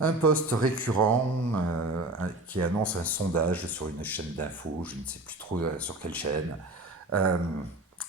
Un post récurrent qui annonce un sondage sur une chaîne d'infos, je ne sais plus trop sur quelle chaîne, euh,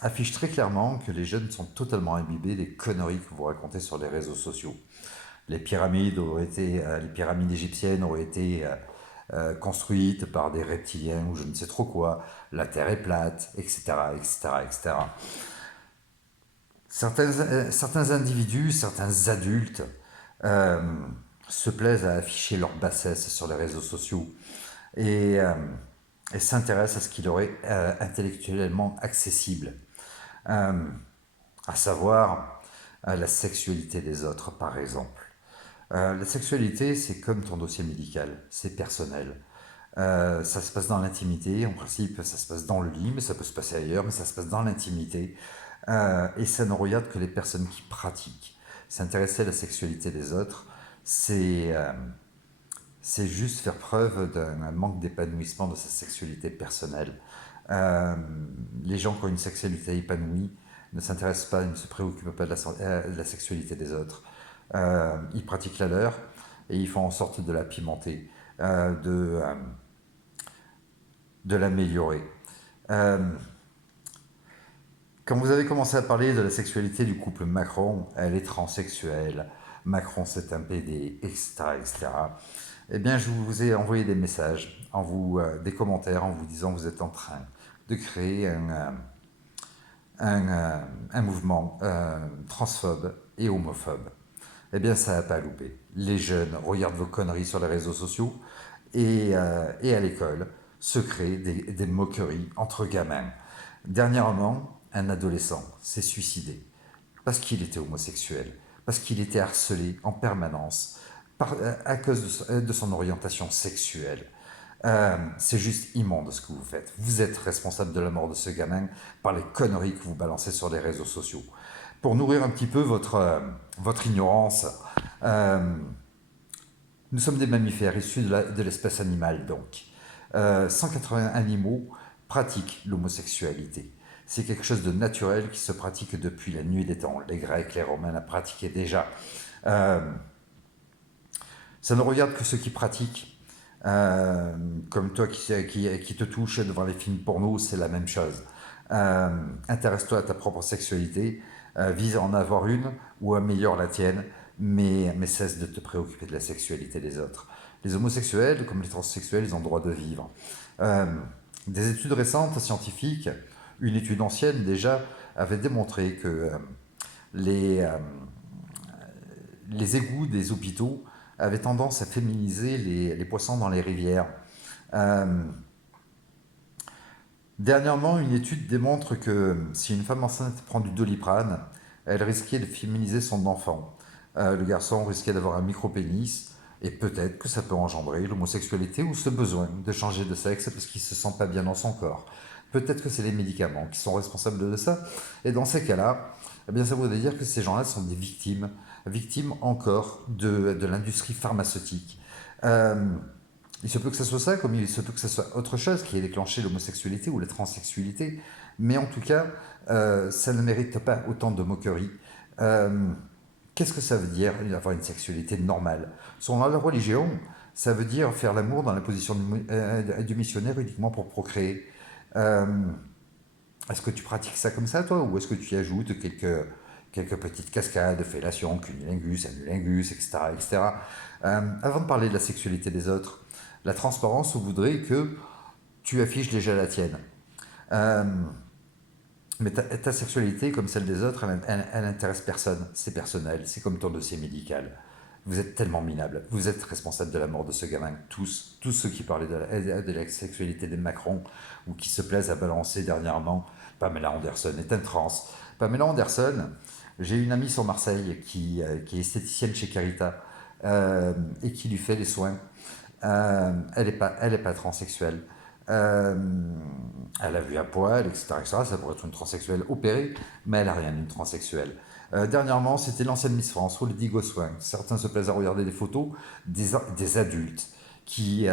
affiche très clairement que les jeunes sont totalement imbibés des conneries que vous racontez sur les réseaux sociaux. Les pyramides égyptiennes auraient été construites par des reptiliens ou je ne sais trop quoi. La Terre est plate, etc., etc., etc. Certains individus, certains adultes euh, se plaisent à afficher leur bassesse sur les réseaux sociaux et, euh, et s'intéressent à ce qui leur est intellectuellement accessible, euh, à savoir la sexualité des autres, par exemple. La sexualité, c'est comme ton dossier médical, c'est personnel. Ça se passe dans l'intimité, en principe, ça se passe dans le lit, mais ça peut se passer ailleurs, mais ça se passe dans l'intimité. Et ça ne regarde que les personnes qui pratiquent. S'intéresser à la sexualité des autres, c'est c'est juste faire preuve d'un manque d'épanouissement de sa sexualité personnelle. Euh, les gens qui ont une sexualité épanouie ne s'intéressent pas, ne se préoccupent pas de la sexualité des autres. Ils pratiquent la leur et ils font en sorte de la pimenter, euh, de, euh, de l'améliorer. Euh, Quand vous avez commencé à parler de la sexualité du couple Macron, elle est transsexuelle, Macron c'est un PD, etc., etc., eh bien, je vous ai envoyé des messages, des commentaires, en vous disant que vous êtes en train de créer un mouvement transphobe et homophobe. Eh bien, ça n'a pas loupé. Les jeunes regardent vos conneries sur les réseaux sociaux et à l'école se créent des moqueries entre gamins. Dernièrement, un adolescent s'est suicidé parce qu'il était homosexuel, parce qu'il était harcelé en permanence à cause de son orientation sexuelle. C'est juste immonde ce que vous faites. Vous êtes responsable de la mort de ce gamin par les conneries que vous balancez sur les réseaux sociaux. Pour nourrir un petit peu votre ignorance, euh, nous sommes des mammifères issus de l'espèce animale, donc. 180 animaux pratiquent l'homosexualité. C'est quelque chose de naturel qui se pratique depuis la nuit des temps. Les Grecs, les Romains la pratiquaient déjà. Euh, Ça ne regarde que ceux qui pratiquent. Comme toi qui te touche devant les films porno, c'est la même chose. Euh, Intéresse-toi à ta propre sexualité, vise à en avoir une ou améliore la tienne, mais cesse de te préoccuper de la sexualité des autres. Les homosexuels, comme les transsexuels, ils ont le droit de vivre. Euh, des études récentes scientifiques, une étude ancienne déjà, avait démontré que les, euh, les égouts des hôpitaux avaient tendance à féminiser les poissons dans les rivières. Euh, Dernièrement, une étude démontre que si une femme enceinte prend du Doliprane, elle risquait de féminiser son enfant. Le garçon risquait d'avoir un micro-pénis, et peut-être que ça peut engendrer l'homosexualité ou ce besoin de changer de sexe parce qu'il ne se sent pas bien dans son corps. Peut-être que c'est les médicaments qui sont responsables de ça. Et dans ces cas-là, eh bien, ça voudrait dire que ces gens-là sont des victimes, victimes encore de l'industrie pharmaceutique. Euh, il se peut que ce soit ça, comme il se peut que ce soit autre chose qui ait déclenché l'homosexualité ou la transsexualité. Mais en tout cas, ça ne mérite pas autant de moqueries. Euh, Qu'est-ce que ça veut dire avoir une sexualité normale? Selon la religion, ça veut dire faire l'amour dans la position du missionnaire uniquement pour procréer. Euh, Est-ce que tu pratiques ça comme ça, toi, ou est-ce que tu y ajoutes quelques petites cascades, fellation, cunnilingus, anulingus, etc., etc. Avant de parler de la sexualité des autres, la transparence voudrait que tu affiches déjà la tienne. Euh, mais ta sexualité, comme celle des autres, elle intéresse personne. C'est personnel, c'est comme ton dossier médical. Vous êtes tellement minable. Vous êtes responsable de la mort de ce gamin. Tous ceux qui parlaient de la sexualité des Macron ou qui se plaisent à balancer dernièrement, Pamela Anderson est un trans. Pamela Anderson, j'ai une amie sur Marseille qui est esthéticienne chez Carita et qui lui fait les soins. Elle est pas transsexuelle. Euh, Elle a vu à poil, etc., etc. Ça pourrait être une transsexuelle opérée, mais elle n'a rien d'une transsexuelle. Dernièrement, c'était l'ancienne Miss France, Lydie Gossuin. Certains se plaisent à regarder des photos des adultes qui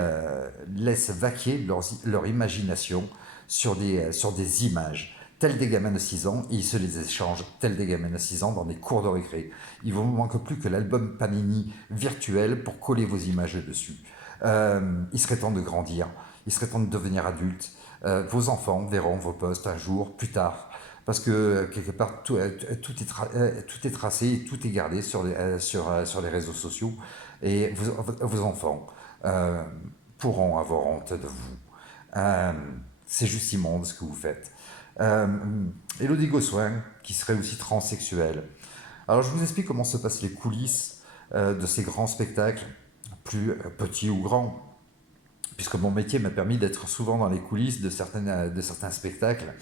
laissent vaquer leur imagination sur des images tels des gamins de 6 ans, et ils se les échangent tels des gamins de 6 ans dans des cours de récré. Il ne vous manque plus que l'album Panini virtuel pour coller vos images dessus. Il serait temps de grandir, il serait temps de devenir adulte. Vos enfants verront vos posts un jour, plus tard, parce que quelque part tout est tracé, tout est gardé sur les réseaux sociaux, et vos enfants euh, pourront avoir honte de vous. Euh, c'est juste immonde ce que vous faites. Euh, Elodie Gossuin, qui serait aussi transsexuelle. Alors je vous explique comment se passent les coulisses de ces grands spectacles, plus petits ou grands, puisque mon métier m'a permis d'être souvent dans les coulisses de certains spectacles.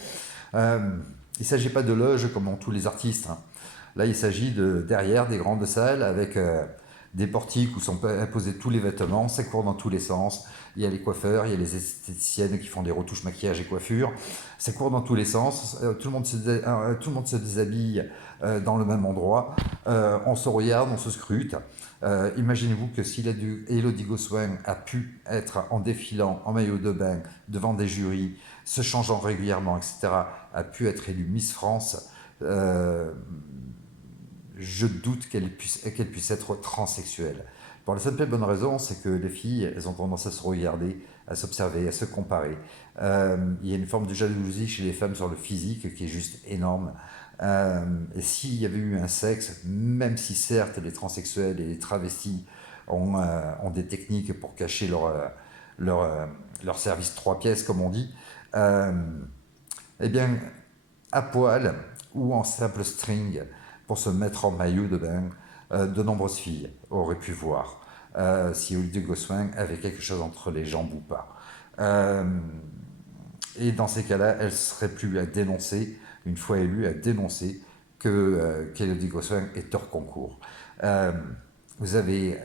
Euh, il ne s'agit pas de loge comme ont tous les artistes, hein. Là, il s'agit de derrière des grandes salles avec des portiques où sont imposés tous les vêtements, ça court dans tous les sens. Il y a les coiffeurs, il y a les esthéticiennes qui font des retouches maquillage et coiffure. Ça court dans tous les sens. Tout le monde se déshabille dans le même endroit. On se regarde, on se scrute. Imaginez-vous que si Elodie Gossuin a pu être en défilant en maillot de bain devant des jurys, se changeant régulièrement, etc., a pu être élue Miss France. Je doute qu'elle puisse être transsexuelle. Pour la simple et bonne raison, c'est que les filles, elles ont tendance à se regarder, à s'observer, à se comparer. Il y a une forme de jalousie chez les femmes sur le physique qui est juste énorme. Et s'il y avait eu un sexe, même si certes les transsexuels et les travestis ont des techniques pour cacher leur, euh, leur service 3 pièces, comme on dit, euh, eh bien, à poil ou en simple string pour se mettre en maillot de bain, de nombreuses filles auraient pu voir si Olivier Gossuin avait quelque chose entre les jambes ou pas. Euh, et dans ces cas-là, elle serait plus à dénoncer, une fois élue, à dénoncer qu'Élodie Gossuin est hors concours. Euh, vous avez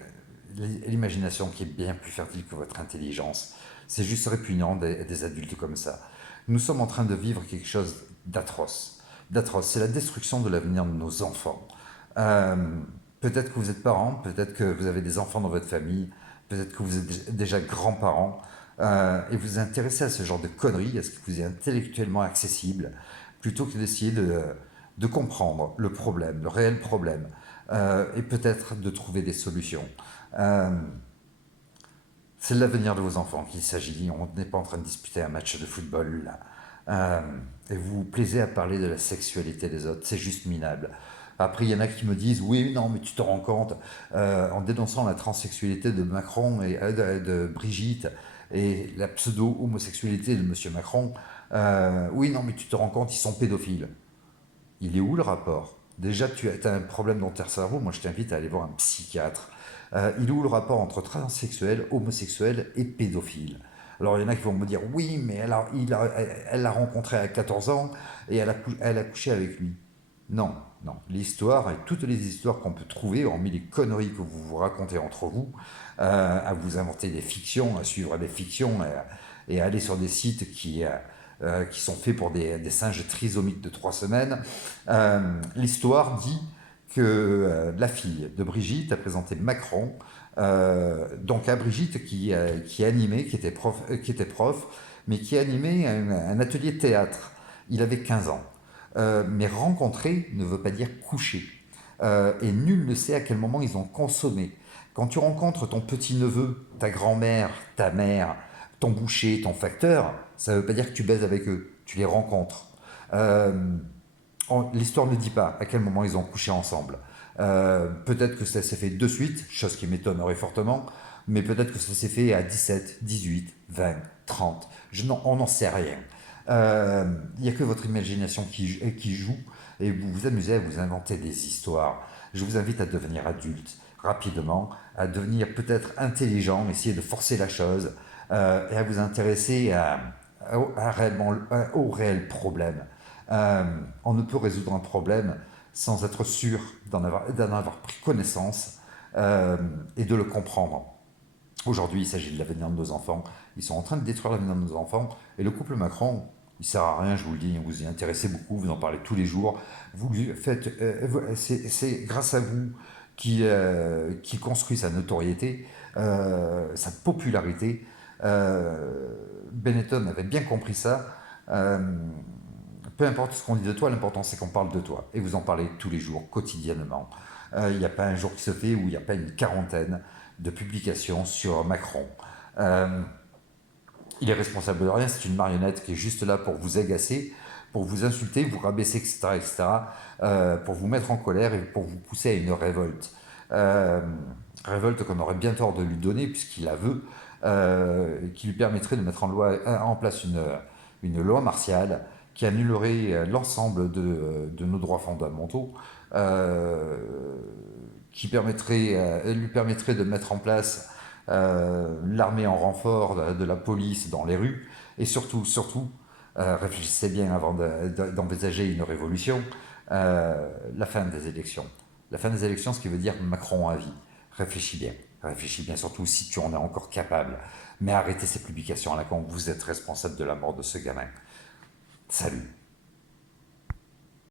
l'imagination qui est bien plus fertile que votre intelligence. C'est juste répugnant des adultes comme ça. Nous sommes en train de vivre quelque chose d'atroce. D'atroce. C'est la destruction de l'avenir de nos enfants. Euh, Peut-être que vous êtes parents, peut-être que vous avez des enfants dans votre famille, peut-être que vous êtes déjà grands-parents, et vous vous intéressez à ce genre de conneries, à ce qui vous est intellectuellement accessible, plutôt que d'essayer de comprendre le problème, le réel problème, et peut-être de trouver des solutions. Euh, c'est l'avenir de vos enfants qu'il s'agit. On n'est pas en train de disputer un match de football là. Euh, et vous vous plaisez à parler de la sexualité des autres. C'est juste minable. Après, il y en a qui me disent oui, non, mais tu te rends compte, en dénonçant la transsexualité de Macron et de Brigitte et la pseudo-homosexualité de Monsieur Macron, oui, non, mais tu te rends compte, ils sont pédophiles. Il est où le rapport? Déjà, tu as un problème dans ton cerveau, moi je t'invite à aller voir un psychiatre. Il est où le rapport entre transsexuel, homosexuel et pédophile? Alors il y en a qui vont me dire, oui, mais elle l'a rencontré à 14 ans et elle a couché avec lui. Non, non. L'histoire et toutes les histoires qu'on peut trouver, hormis les conneries que vous vous racontez entre vous, à vous inventer des fictions, à suivre des fictions et à aller sur des sites qui sont faits pour des singes trisomiques de 3 semaines. L'histoire dit que la fille de Brigitte a présenté Macron, donc à Brigitte qui animait, qui était prof, mais qui animait un atelier de théâtre. Il avait 15 ans. Mais rencontrer ne veut pas dire coucher. Et nul ne sait à quel moment ils ont consommé. Quand tu rencontres ton petit-neveu, ta grand-mère, ta mère, ton boucher, ton facteur, ça ne veut pas dire que tu baises avec eux. Tu les rencontres. Euh, L'histoire ne dit pas à quel moment ils ont couché ensemble. Peut-être que ça s'est fait de suite, chose qui m'étonnerait fortement, mais peut-être que ça s'est fait à 17, 18, 20, 30. On n'en sait rien. Il n'y a que votre imagination qui joue et vous vous amusez à vous inventer des histoires. Je vous invite à devenir adulte rapidement, à devenir peut-être intelligent, essayer de forcer la chose et à vous intéresser au réel problème. On ne peut résoudre un problème sans être sûr d'en avoir pris connaissance et de le comprendre. Aujourd'hui, il s'agit de l'avenir de nos enfants. Ils sont en train de détruire l'avenir de nos enfants. Et le couple Macron, il sert à rien, je vous le dis. Vous y intéressez beaucoup, vous en parlez tous les jours. Vous faites, c'est grâce à vous qui construit sa notoriété, sa popularité. Benetton avait bien compris ça. Peu importe ce qu'on dit de toi, l'important c'est qu'on parle de toi. Et vous en parlez tous les jours, quotidiennement. Il n'y a pas un jour qui se fait où il n'y a pas une quarantaine de publications sur Macron. Euh, il est responsable de rien, c'est une marionnette qui est juste là pour vous agacer, pour vous insulter, vous rabaisser, etc., etc., pour vous mettre en colère et pour vous pousser à une révolte. Euh, Révolte qu'on aurait bien tort de lui donner, puisqu'il la veut, qui lui permettrait de mettre en place une loi martiale qui annulerait l'ensemble de nos droits fondamentaux, euh, lui permettrait de mettre en place l'armée en renfort de la police dans les rues, et surtout, réfléchissez bien avant d'envisager une révolution, la fin des élections. La fin des élections, ce qui veut dire Macron à vie. Réfléchis bien, surtout si tu en es encore capable. Mais arrêtez ces publications à la con, vous êtes responsable de la mort de ce gamin. Salut.